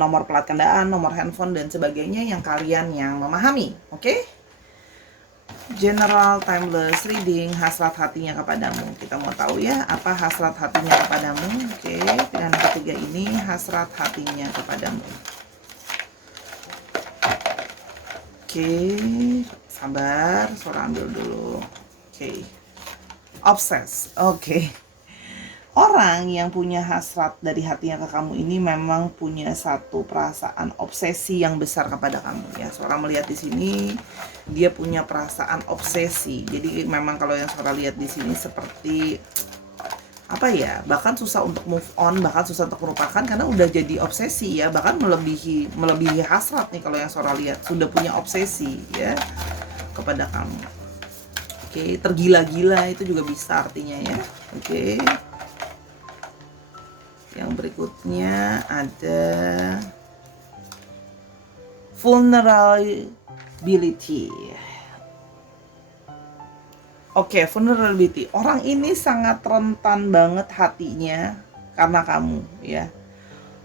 nomor plat kendaraan, nomor handphone dan sebagainya yang kalian yang memahami. Oke? General timeless reading, hasrat hatinya kepadamu. Kita mau tahu ya, apa hasrat hatinya kepadamu. Oke, pilihan ketiga ini hasrat hatinya kepadamu. Oke, sabar, Sora ambil dulu. Oke, obses. Oke, orang yang punya hasrat dari hatinya ke kamu ini memang punya satu perasaan obsesi yang besar kepada kamu ya. Sora melihat di sini dia punya perasaan obsesi. Jadi memang kalau yang Sora lihat di sini seperti bahkan susah untuk move on, bahkan susah untuk melupakan karena udah jadi obsesi ya, bahkan melebihi hasrat nih. Kalau yang Sora lihat sudah punya obsesi ya kepada kamu. Oke, tergila-gila itu juga bisa artinya ya. Oke. Yang berikutnya ada vulnerability. Oke, vulnerability. Orang ini sangat rentan banget hatinya karena kamu ya.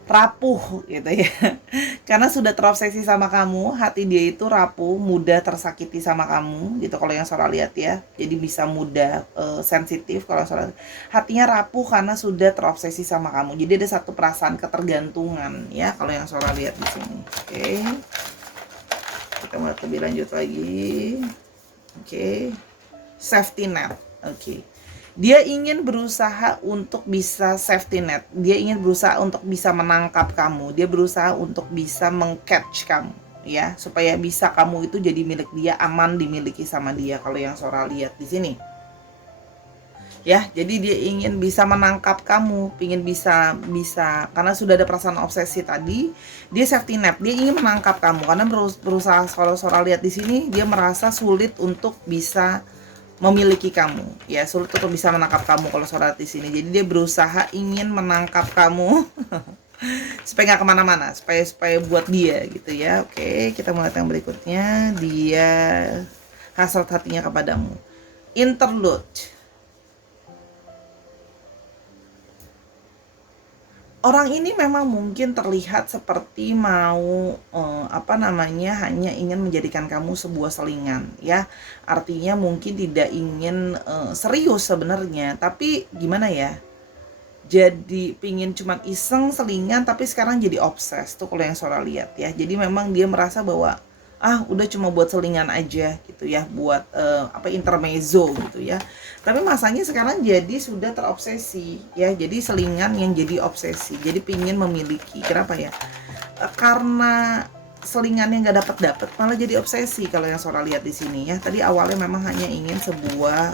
rapuh gitu ya. Karena sudah terobsesi sama kamu, hati dia itu rapuh, mudah tersakiti sama kamu gitu kalau yang Sora lihat ya. Jadi bisa mudah sensitif kalau Sora. Hatinya rapuh karena sudah terobsesi sama kamu. Jadi ada satu perasaan ketergantungan ya kalau yang Sora lihat di sini. Oke. Kita mau lebih lanjut lagi. Oke. Safety net. Oke. Dia ingin berusaha untuk bisa safety net. Dia ingin berusaha untuk bisa menangkap kamu. Dia berusaha untuk bisa mengcatch kamu, ya, supaya bisa kamu itu jadi milik dia, aman dimiliki sama dia. Kalau yang Sora lihat di sini, ya, jadi dia ingin bisa menangkap kamu, ingin bisa karena sudah ada perasaan obsesi tadi, dia safety net. Dia ingin menangkap kamu karena berusaha. Kalau Sora lihat di sini, dia merasa sulit untuk bisa memiliki kamu, ya, sulit untuk bisa menangkap kamu kalau Sora di sini. Jadi dia berusaha ingin menangkap kamu supaya nggak kemana-mana, supaya buat dia gitu ya. Oke, kita mulai yang berikutnya. Dia hasrat hatinya kepadamu. Interlude. Orang ini memang mungkin terlihat seperti mau hanya ingin menjadikan kamu sebuah selingan ya. Artinya mungkin tidak ingin serius sebenarnya, tapi gimana ya? Jadi pingin cuman iseng selingan, tapi sekarang jadi obses tuh kalau yang Sora lihat ya. Jadi memang dia merasa bahwa udah cuma buat selingan aja gitu ya, buat intermezzo gitu ya. Tapi masanya sekarang jadi sudah terobsesi ya, jadi selingan yang jadi obsesi, jadi pingin memiliki. Kenapa ya? Karena selingan yang nggak dapat malah jadi obsesi kalau yang Sora lihat di sini ya. Tadi awalnya memang hanya ingin sebuah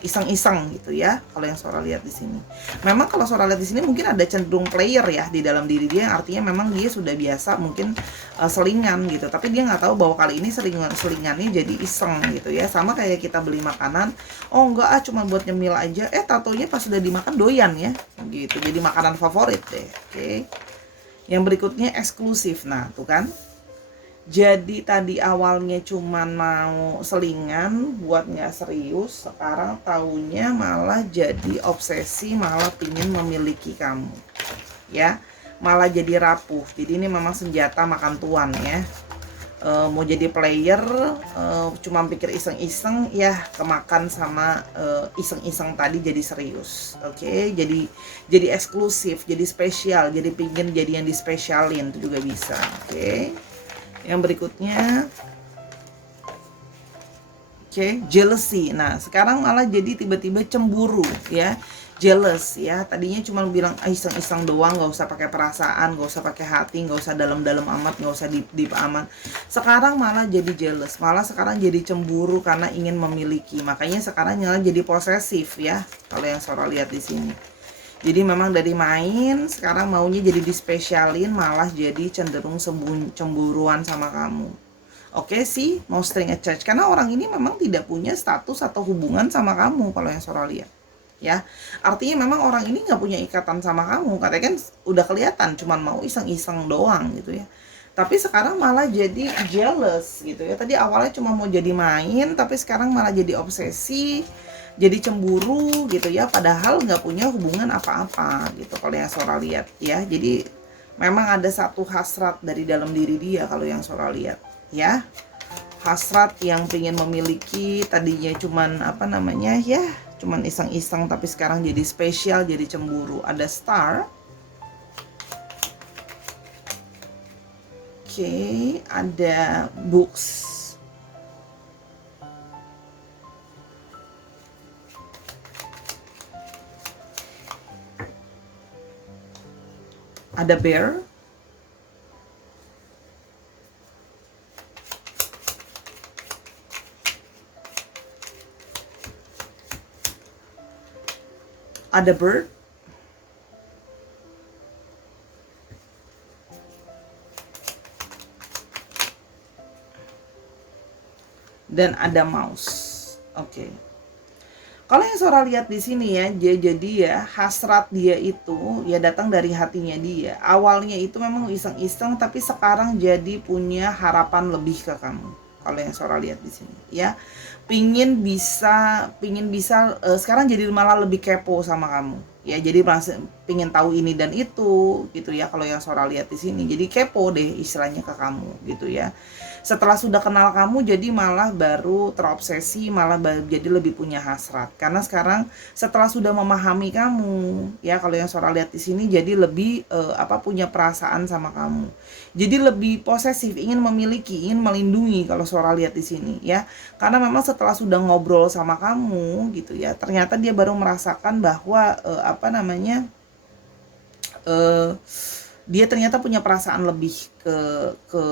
iseng-iseng gitu ya kalau yang Sora lihat di sini. Memang kalau Sora lihat di sini mungkin ada cenderung player ya di dalam diri dia, artinya memang dia sudah biasa mungkin selingan gitu, tapi dia nggak tahu bahwa kali ini selingannya jadi iseng gitu ya. Sama kayak kita beli makanan, enggak cuma buat nyemil aja, tatonya pas sudah dimakan doyan ya gitu, jadi makanan favorit deh. Oke. Yang berikutnya eksklusif. Nah, tuh kan. Jadi tadi awalnya cuman mau selingan buat nggak serius, sekarang taunya malah jadi obsesi, malah pingin memiliki kamu. Ya, malah jadi rapuh. Jadi ini memang senjata makan tuan ya. Mau jadi player, cuma pikir iseng-iseng, ya kemakan sama iseng-iseng tadi jadi serius. Oke, jadi eksklusif, jadi spesial, jadi pingin jadi yang dispesialin, itu juga bisa. Oke. Yang berikutnya, jealousy. Nah, sekarang malah jadi tiba-tiba cemburu ya. Jealous ya, tadinya cuma bilang iseng-iseng doang, nggak usah pakai perasaan, nggak usah pakai hati, nggak usah dalam-dalam amat, nggak usah deep amat. Sekarang malah jadi jealous, malah sekarang jadi cemburu karena ingin memiliki. Makanya sekarang malah jadi posesif ya, kalau yang Sora lihat di sini. Jadi memang dari main sekarang maunya jadi dispesialin, malah jadi cenderung cemburuan sama kamu. Oke sih, mau string attached karena orang ini memang tidak punya status atau hubungan sama kamu kalau yang Sora lihat. Ya, artinya memang orang ini nggak punya ikatan sama kamu, katanya kan udah kelihatan cuman mau iseng-iseng doang gitu ya. Tapi sekarang malah jadi jealous gitu ya. Tadi awalnya cuma mau jadi main, tapi sekarang malah jadi obsesi, jadi cemburu gitu ya, padahal nggak punya hubungan apa-apa gitu kalau yang Sora lihat ya. Jadi memang ada satu hasrat dari dalam diri dia kalau yang Sora lihat ya. Hasrat yang pengen memiliki, tadinya cuman cuman iseng-iseng, tapi sekarang jadi spesial, jadi cemburu. Ada star. Oke, ada books. Ada bear. Ada bird. Dan ada mouse. Oke. Kalau yang Sora lihat di sini ya, jadi ya hasrat dia itu ya datang dari hatinya dia. Awalnya itu memang iseng-iseng, tapi sekarang jadi punya harapan lebih ke kamu. Kalau yang Sora lihat di sini ya, pingin bisa sekarang jadi malah lebih kepo sama kamu ya. Jadi merasa pingin tahu ini dan itu gitu ya kalau yang Sora lihat di sini. Jadi kepo deh istilahnya ke kamu gitu ya. Setelah sudah kenal kamu jadi malah baru terobsesi, malah jadi lebih punya hasrat. Karena sekarang setelah sudah memahami kamu ya, kalau yang Sora lihat di sini jadi lebih punya perasaan sama kamu. Jadi lebih posesif, ingin memiliki, ingin melindungi kalau Sora lihat di sini ya. Karena memang setelah sudah ngobrol sama kamu gitu ya, ternyata dia baru merasakan bahwa eh, dia ternyata punya perasaan lebih ke ke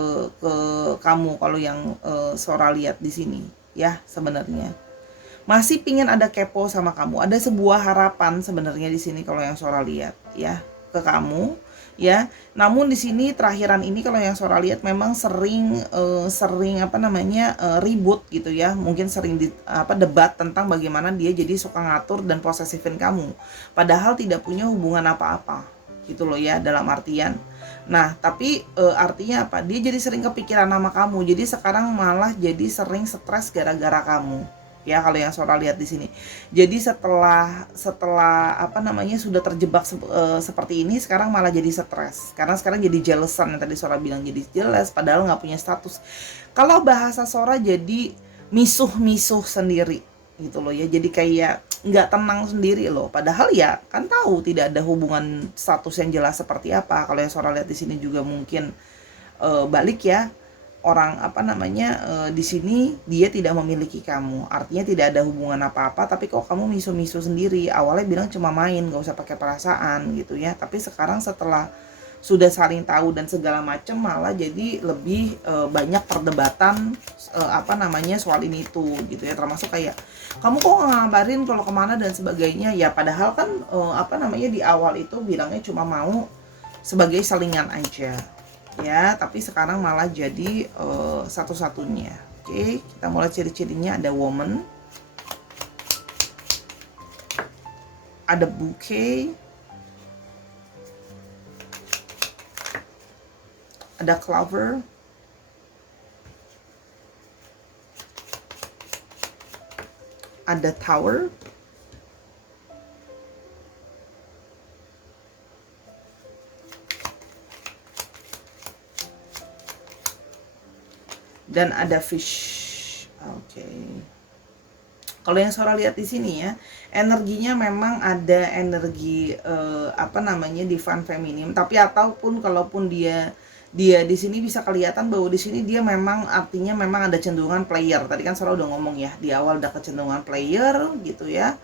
ke kamu kalau yang Sora lihat di sini ya. Sebenarnya masih pingin ada kepo sama kamu, ada sebuah harapan sebenarnya di sini kalau yang Sora lihat ya ke kamu ya. Namun di sini terakhiran ini kalau yang Sora lihat memang sering ribut gitu ya, mungkin sering debat tentang bagaimana dia jadi suka ngatur dan posesifin kamu padahal tidak punya hubungan apa-apa gitu loh ya, dalam artian. Nah, tapi artinya apa? Dia jadi sering kepikiran sama kamu. Jadi sekarang malah jadi sering stres gara-gara kamu. Ya, kalau yang Sora lihat di sini. Jadi setelah sudah terjebak seperti ini, sekarang malah jadi stres. Karena sekarang jadi jealousan yang tadi Sora bilang, jadi jealous padahal nggak punya status. Kalau bahasa Sora jadi misuh-misuh sendiri gitu loh ya. Jadi kayak nggak tenang sendiri loh, padahal ya kan tahu tidak ada hubungan status yang jelas seperti apa. Kalau yang Sora lihat di sini juga mungkin balik ya, orang di sini dia tidak memiliki kamu, artinya tidak ada hubungan apa-apa, tapi kok kamu misu-misu sendiri. Awalnya bilang cuma main, nggak usah pakai perasaan gitu ya, tapi sekarang setelah sudah saling tahu dan segala macam malah jadi lebih banyak perdebatan soal ini tuh gitu ya. Termasuk kayak kamu kok nggak ngabarin kalau kemana dan sebagainya ya, padahal kan di awal itu bilangnya cuma mau sebagai salingan aja ya, tapi sekarang malah jadi satu-satunya. Oke, kita mulai ciri-cirinya. Ada woman, ada bouquet, ada clover, ada tower, dan ada fish. Oke. Kalau yang Sora lihat di sini ya, energinya memang ada energi divine feminim, tapi ataupun kalaupun dia di sini bisa kelihatan bahwa di sini dia memang artinya memang ada cenderungan player. Tadi kan Sora udah ngomong ya, di awal udah kecenderungan player gitu ya.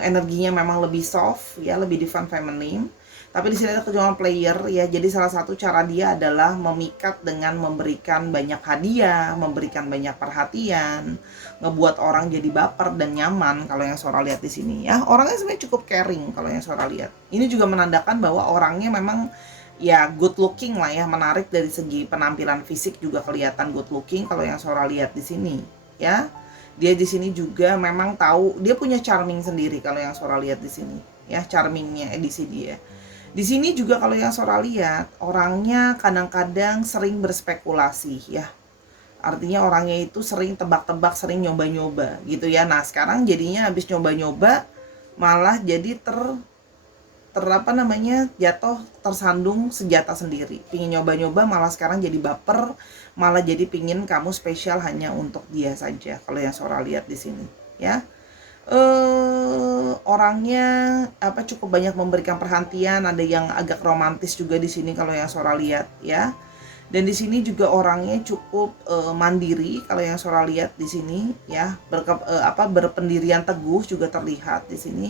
Energinya memang lebih soft ya, lebih divine feminine. Tapi di sini ada kecenderungan player ya. Jadi salah satu cara dia adalah memikat dengan memberikan banyak hadiah, memberikan banyak perhatian, ngebuat orang jadi baper dan nyaman. Kalau yang Sora lihat di sini ya, orangnya sebenarnya cukup caring kalau yang Sora lihat. Ini juga menandakan bahwa orangnya memang ya good looking lah ya, menarik dari segi penampilan fisik juga kelihatan good looking kalau yang Sora lihat di sini ya. Dia di sini juga memang tahu dia punya charming sendiri kalau yang Sora lihat di sini ya, charmingnya edisi dia. Di sini juga kalau yang Sora lihat orangnya kadang-kadang sering berspekulasi ya. Artinya orangnya itu sering tebak-tebak, sering nyoba-nyoba gitu ya. Nah, sekarang jadinya habis nyoba-nyoba malah jadi jatuh tersandung senjata sendiri. Pingin nyoba-nyoba malah sekarang jadi baper, malah jadi pingin kamu spesial hanya untuk dia saja. Kalau yang Sora lihat di sini ya. Orangnya cukup banyak memberikan perhatian, ada yang agak romantis juga di sini kalau yang Sora lihat ya. Dan di sini juga orangnya cukup mandiri kalau yang Sora lihat di sini ya. Berpendirian teguh juga terlihat di sini.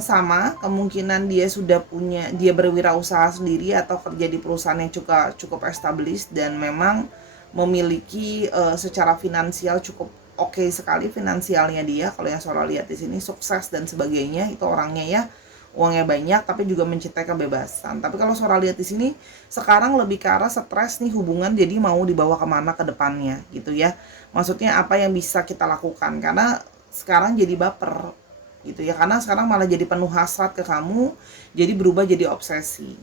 Sama kemungkinan dia berwirausaha sendiri atau kerja di perusahaan yang cukup established dan memang memiliki secara finansial cukup oke sekali finansialnya dia. Kalau yang Sora lihat di sini sukses dan sebagainya, itu orangnya ya, uangnya banyak tapi juga mencintai kebebasan. Tapi kalau Sora lihat di sini sekarang lebih ke arah stres nih, hubungan jadi mau dibawa kemana ke depannya gitu ya. Maksudnya apa yang bisa kita lakukan, karena sekarang jadi baper gitu ya, karena sekarang malah jadi penuh hasrat ke kamu, jadi berubah jadi obsesi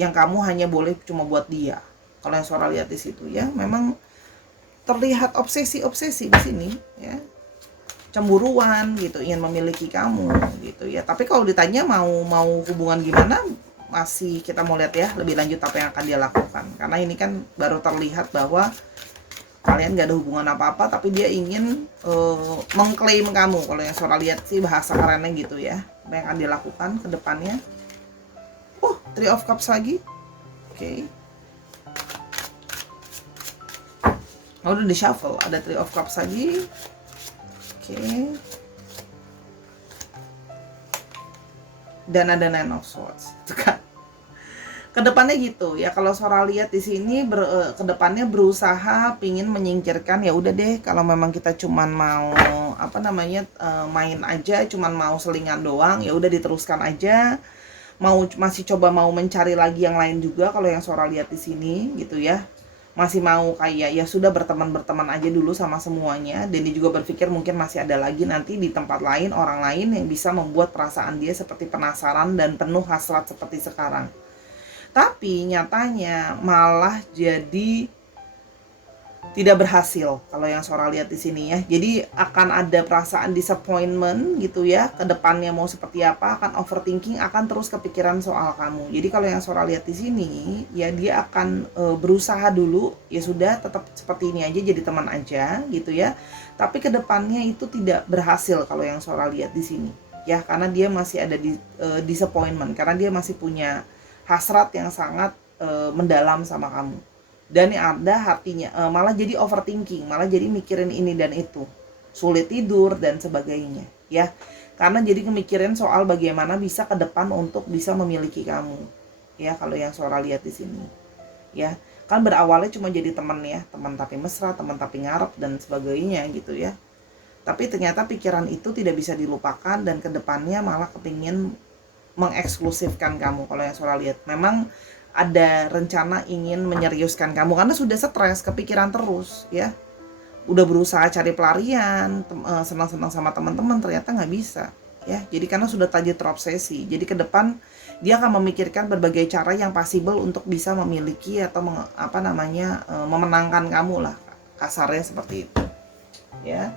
yang kamu hanya boleh cuma buat dia. Kalau yang Sora lihat di situ ya, memang terlihat obsesi di sini ya. cemburuan gitu, ingin memiliki kamu gitu ya. Tapi kalau ditanya mau hubungan gimana, masih kita mau lihat ya lebih lanjut apa yang akan dia lakukan. Karena ini kan baru terlihat bahwa kalian gak ada hubungan apa-apa, tapi dia ingin mengklaim kamu. Kalau yang Sora lihat sih bahasa kerennya gitu ya. Apa yang akan dia lakukan ke depannya. Three of Cups lagi. Oke. Udah di shuffle, ada Three of Cups lagi. Oke. Dan ada Nine of Swords. Itu kan. Kedepannya gitu ya, kalau Sora lihat di sini kedepannya berusaha pingin menyingkirkan, ya udah deh kalau memang kita cuman mau main aja, cuman mau selingan doang, ya udah diteruskan aja. Masih coba mau mencari lagi yang lain juga kalau yang Sora lihat di sini gitu ya. Masih mau kayak ya sudah berteman aja dulu sama semuanya, dan dia juga berpikir mungkin masih ada lagi nanti di tempat lain orang lain yang bisa membuat perasaan dia seperti penasaran dan penuh hasrat seperti sekarang. Tapi nyatanya malah jadi tidak berhasil kalau yang Sora lihat di sini ya. Jadi akan ada perasaan disappointment gitu ya. Kedepannya mau seperti apa, akan overthinking, akan terus kepikiran soal kamu. Jadi kalau yang Sora lihat di sini ya, dia akan berusaha dulu, ya sudah tetap seperti ini aja, jadi teman aja gitu ya. Tapi kedepannya itu tidak berhasil kalau yang Sora lihat di sini ya, karena dia masih ada di disappointment, karena dia masih punya hasrat yang sangat mendalam sama kamu. Dan yang ada hatinya malah jadi overthinking, malah jadi mikirin ini dan itu, sulit tidur dan sebagainya ya, karena jadi mikirin soal bagaimana bisa ke depan untuk bisa memiliki kamu ya. Kalau yang Sora lihat di sini ya, kan berawalnya cuma jadi teman ya, teman tapi mesra, teman tapi ngarep dan sebagainya gitu ya. Tapi ternyata pikiran itu tidak bisa dilupakan, dan kedepannya malah kepingin mengeksklusifkan kamu. Kalau yang Sora lihat memang ada rencana ingin menyeriuskan kamu karena sudah stres, kepikiran terus ya. Udah berusaha cari pelarian, senang-senang sama teman-teman, ternyata nggak bisa ya. Jadi karena sudah terobsesi, jadi ke depan dia akan memikirkan berbagai cara yang possible untuk bisa memiliki atau memenangkan kamu lah, kasarnya seperti itu ya.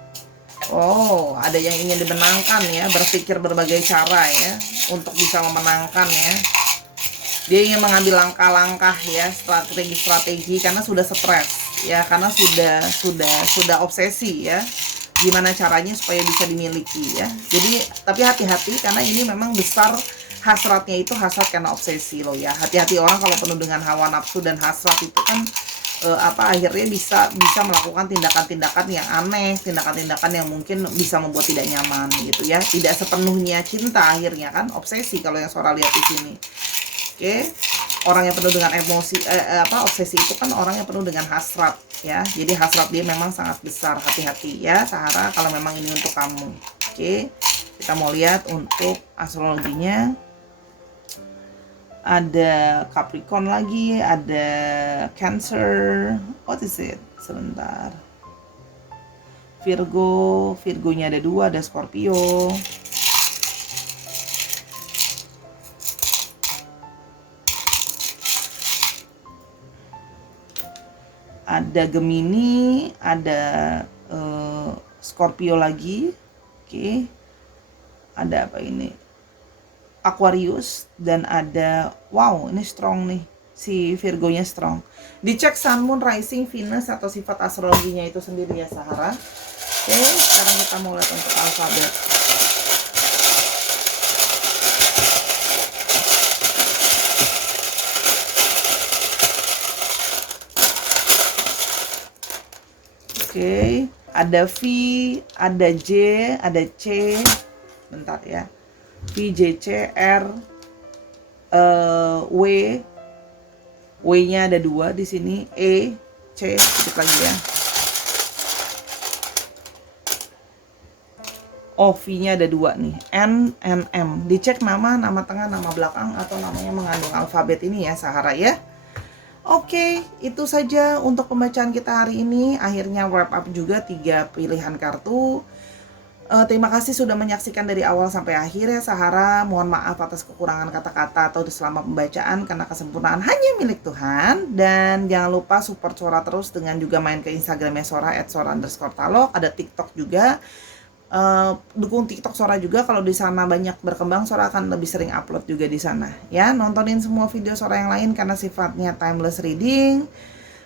Ada yang ingin dimenangkan ya, berpikir berbagai cara ya untuk bisa memenangkan ya. Dia ingin mengambil langkah-langkah ya, strategi karena sudah stres ya, karena sudah obsesi ya. Gimana caranya supaya bisa dimiliki ya. Jadi tapi hati-hati, karena ini memang besar hasratnya, itu hasrat karena obsesi loh ya. Hati-hati orang kalau penuh dengan hawa nafsu dan hasrat itu kan akhirnya bisa melakukan tindakan-tindakan yang aneh, tindakan-tindakan yang mungkin bisa membuat tidak nyaman gitu ya. Tidak sepenuhnya cinta akhirnya kan, obsesi kalau yang Sora lihat di sini. Oke. Orang yang penuh dengan emosi obsesi itu kan orang yang penuh dengan hasrat ya. Jadi hasrat dia memang sangat besar. Hati-hati ya Sahara kalau memang ini untuk kamu. Oke. Kita mau lihat untuk astrologinya. Ada Capricorn lagi, ada Cancer. What is it? Sebentar. Virgonya ada 2, ada Scorpio. Ada Gemini, ada Scorpio lagi. Oke. Ada apa ini? Aquarius, dan ada ini strong nih, si Virgonya strong. Dicek Sun, Moon, Rising, Venus atau sifat astrologinya itu sendiri ya Sahara. Oke, sekarang kita mau lihat untuk alfabet. Oke, ada V, ada J, ada C. Bentar ya. V, J, C, R, W, W-nya ada 2 di sini, E, C, sedikit lagi ya. V-nya ada 2 nih, N, M. Dicek nama tengah, nama belakang atau namanya mengandung alfabet ini ya Sahara ya. Oke, itu saja untuk pembacaan kita hari ini. Akhirnya wrap up juga 3 pilihan kartu. Terima kasih sudah menyaksikan dari awal sampai akhir ya Sahara. Mohon maaf atas kekurangan kata-kata atau selama pembacaan, karena kesempurnaan hanya milik Tuhan. Dan jangan lupa support Sora terus dengan juga main ke Instagramnya Sora @sora_talok. Ada TikTok juga. Dukung TikTok Sora juga, kalau di sana banyak berkembang, Sora akan lebih sering upload juga di sana. Ya, nontonin semua video Sora yang lain karena sifatnya timeless reading.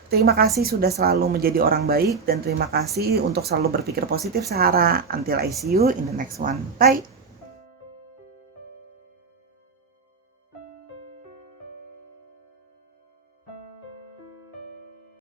Terima kasih sudah selalu menjadi orang baik dan terima kasih untuk selalu berpikir positif, Sahara. Until I see you in the next one. Bye.